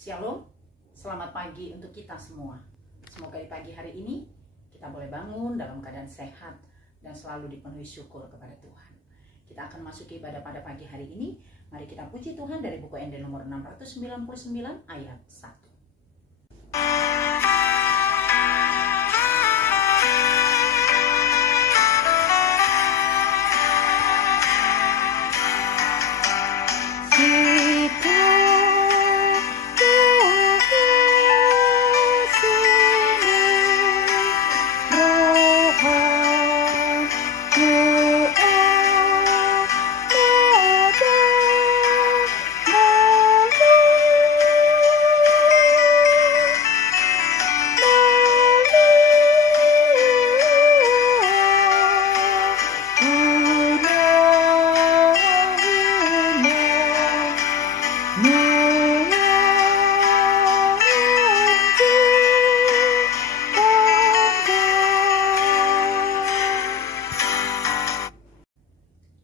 Shalom, selamat pagi untuk kita semua. Semoga di pagi hari ini kita boleh bangun dalam keadaan sehat dan selalu dipenuhi syukur kepada Tuhan. Kita akan masuki ibadah pada pagi hari ini. Mari kita puji Tuhan dari buku ND nomor 699 ayat 1.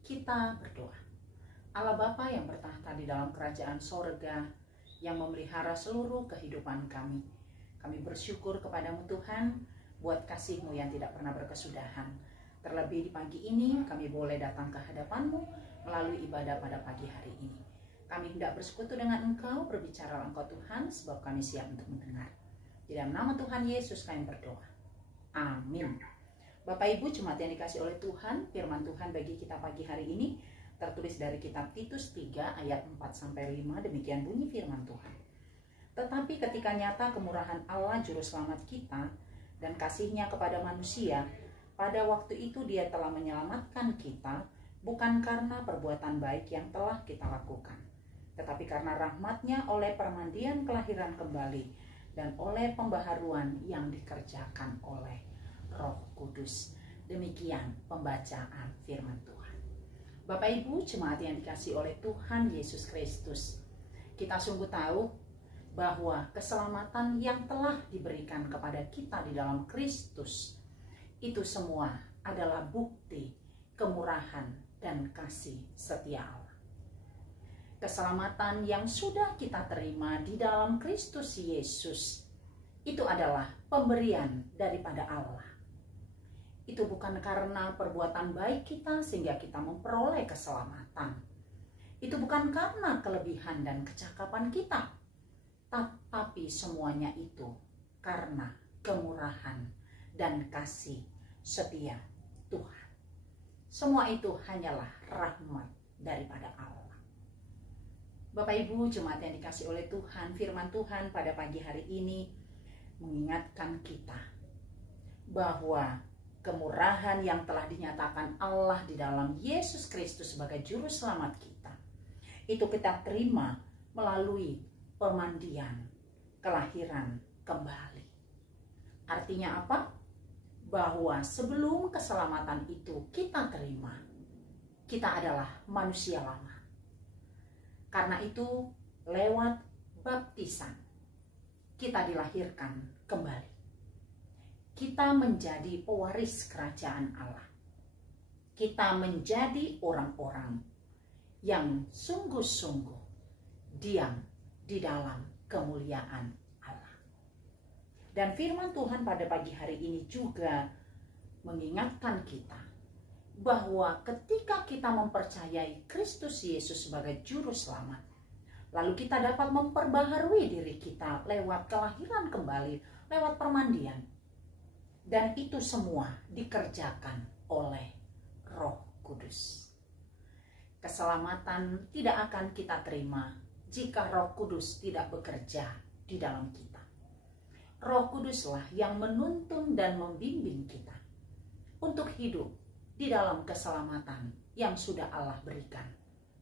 Kita berdoa. Allah Bapa yang bertahta di dalam kerajaan sorga, yang memelihara seluruh kehidupan kami. Kami bersyukur kepadamu Tuhan, buat kasih-Mu yang tidak pernah berkesudahan. Terlebih di pagi ini, kami boleh datang ke hadapan-Mu melalui ibadah pada pagi hari ini. Kami hendak bersekutu dengan Engkau, berbicara Engkau Tuhan, sebab kami siap untuk mendengar. Di dalam nama Tuhan Yesus kami berdoa. Amin. Bapak Ibu jemaat yang dikasih oleh Tuhan, firman Tuhan bagi kita pagi hari ini tertulis dari kitab Titus 3 ayat 4-5, demikian bunyi firman Tuhan. Tetapi ketika nyata kemurahan Allah juru selamat kita dan kasih-Nya kepada manusia, pada waktu itu Dia telah menyelamatkan kita bukan karena perbuatan baik yang telah kita lakukan, tetapi karena rahmat-Nya oleh permandian kelahiran kembali dan oleh pembaharuan yang dikerjakan oleh Roh Kudus. Demikian pembacaan firman Tuhan. Bapak Ibu jemaat yang dikasih oleh Tuhan Yesus Kristus, kita sungguh tahu bahwa keselamatan yang telah diberikan kepada kita di dalam Kristus itu semua adalah bukti kemurahan dan kasih setia Allah. Keselamatan yang sudah kita terima di dalam Kristus Yesus itu adalah pemberian daripada Allah. Itu bukan karena perbuatan baik kita sehingga kita memperoleh keselamatan. Itu bukan karena kelebihan dan kecakapan kita. Tapi semuanya itu karena kemurahan dan kasih setia Tuhan. Semua itu hanyalah rahmat daripada Allah. Bapak Ibu jemaat yang dikasih oleh Tuhan, firman Tuhan pada pagi hari ini mengingatkan kita bahwa kemurahan yang telah dinyatakan Allah di dalam Yesus Kristus sebagai juru selamat kita, itu kita terima melalui pemandian kelahiran kembali. Artinya apa? Bahwa sebelum keselamatan itu kita terima, kita adalah manusia lama. Karena itu lewat baptisan kita dilahirkan kembali. Kita menjadi pewaris kerajaan Allah. Kita menjadi orang-orang yang sungguh-sungguh diam di dalam kemuliaan Allah. Dan firman Tuhan pada pagi hari ini juga mengingatkan kita bahwa ketika kita mempercayai Kristus Yesus sebagai juru selamat, lalu kita dapat memperbaharui diri kita lewat kelahiran kembali, lewat permandian. Dan itu semua dikerjakan oleh Roh Kudus. Keselamatan tidak akan kita terima jika Roh Kudus tidak bekerja di dalam kita. Roh Kuduslah yang menuntun dan membimbing kita untuk hidup di dalam keselamatan yang sudah Allah berikan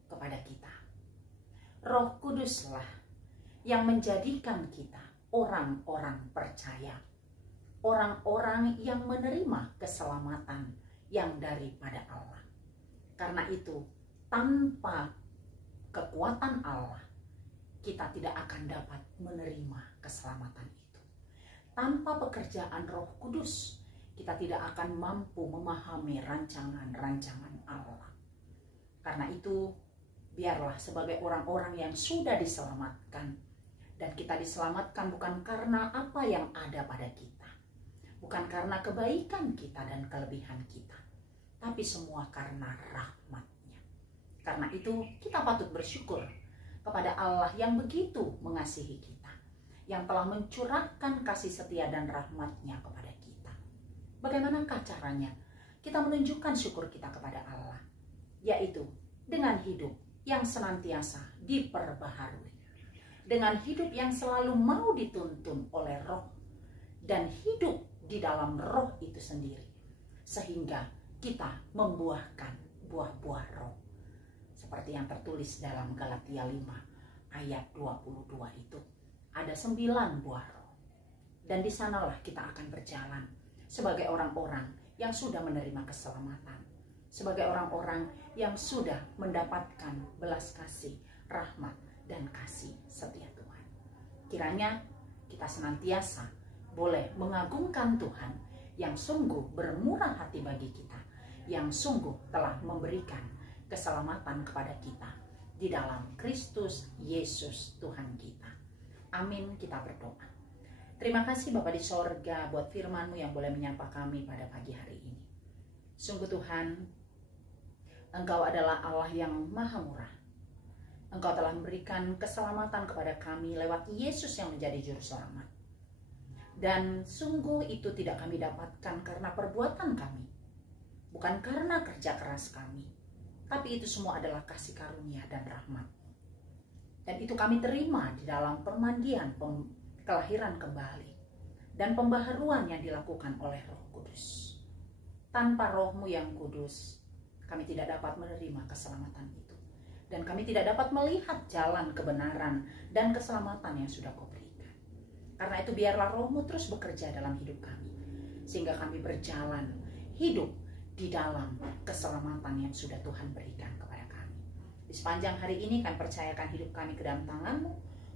kepada kita. Roh Kuduslah yang menjadikan kita orang-orang percaya, orang-orang yang menerima keselamatan yang daripada Allah. Karena itu, tanpa kekuatan Allah, kita tidak akan dapat menerima keselamatan itu. Tanpa pekerjaan Roh Kudus, kita tidak akan mampu memahami rancangan-rancangan Allah. Karena itu, biarlah sebagai orang-orang yang sudah diselamatkan, Dan kita diselamatkan bukan karena apa yang ada pada kita, bukan karena kebaikan kita dan kelebihan kita, tapi semua karena rahmat-Nya. Karena itu kita patut bersyukur kepada Allah yang begitu mengasihi kita, yang telah mencurahkan kasih setia dan rahmat-Nya kepada kita. Bagaimanakah caranya kita menunjukkan syukur kita kepada Allah? Yaitu dengan hidup yang senantiasa diperbaharui, dengan hidup yang selalu mau dituntun oleh Roh, dan hidup di dalam Roh itu sendiri, sehingga kita membuahkan buah-buah Roh. Seperti yang tertulis dalam Galatia 5 ayat 22 itu, ada 9 buah Roh. Dan di sanalah kita akan berjalan sebagai orang-orang yang sudah menerima keselamatan, sebagai orang-orang yang sudah mendapatkan belas kasih, rahmat, dan kasih setia Tuhan. Kiranya kita senantiasa boleh mengagungkan Tuhan yang sungguh bermurah hati bagi kita, yang sungguh telah memberikan keselamatan kepada kita di dalam Kristus Yesus Tuhan kita. Amin, kita berdoa. Terima kasih Bapa di sorga buat firman-Mu yang boleh menyapa kami pada pagi hari ini. Sungguh Tuhan, Engkau adalah Allah yang maha murah. Engkau telah memberikan keselamatan kepada kami lewat Yesus yang menjadi juru selamat. Dan sungguh itu tidak kami dapatkan karena perbuatan kami, bukan karena kerja keras kami, tapi itu semua adalah kasih karunia dan rahmat. Dan itu kami terima di dalam permandian kelahiran kembali dan pembaharuan yang dilakukan oleh Roh Kudus. Tanpa Roh-Mu yang kudus, kami tidak dapat menerima keselamatan itu. Dan kami tidak dapat melihat jalan kebenaran dan keselamatan yang sudah Kau berikan. Karena itu biarlah Roh-Mu terus bekerja dalam hidup kami, sehingga kami berjalan hidup di dalam keselamatan yang sudah Tuhan berikan kepada kami. Di sepanjang hari ini kami percayakan hidup kami ke dalam tangan-Mu.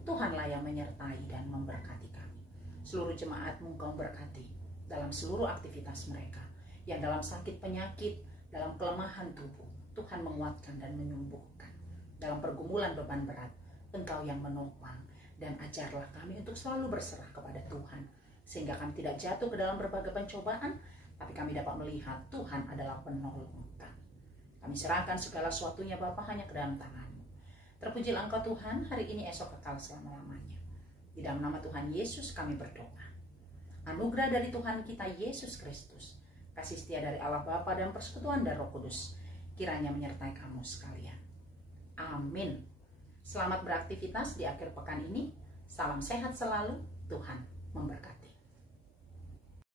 Tuhanlah yang menyertai dan memberkati kami. Seluruh jemaat-Mu Kau berkati dalam seluruh aktivitas mereka, yang dalam sakit penyakit, dalam kelemahan tubuh, Tuhan menguatkan dan menyembuhkan. Dalam pergumulan beban berat, Engkau yang menopang, dan ajarlah kami untuk selalu berserah kepada Tuhan, sehingga kami tidak jatuh ke dalam berbagai pencobaan, tapi kami dapat melihat Tuhan adalah penolong kami. Kami serahkan segala sesuatunya Bapa hanya ke dalam tangan-Mu. Terpujilah Engkau Tuhan, hari ini, esok, kekal selama-lamanya. Di dalam nama Tuhan Yesus kami berdoa. Anugerah dari Tuhan kita Yesus Kristus, kasih setia dari Allah Bapa dan persekutuan dari Roh Kudus, kiranya menyertai kamu sekalian. Amin. Selamat beraktivitas di akhir pekan ini. Salam sehat selalu. Tuhan